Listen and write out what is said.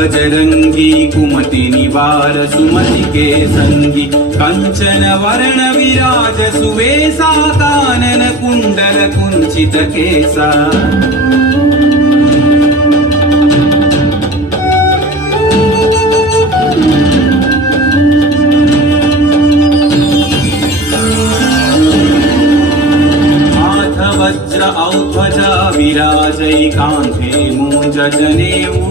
बजरंगी कुमति निवार सुमति के संगी कंचन वर्ण विराज सुवेशा कानन कुंडल कुंचित केसा वज्र औध्वजा विराजै कान्धे मूञ्ज जनेऊ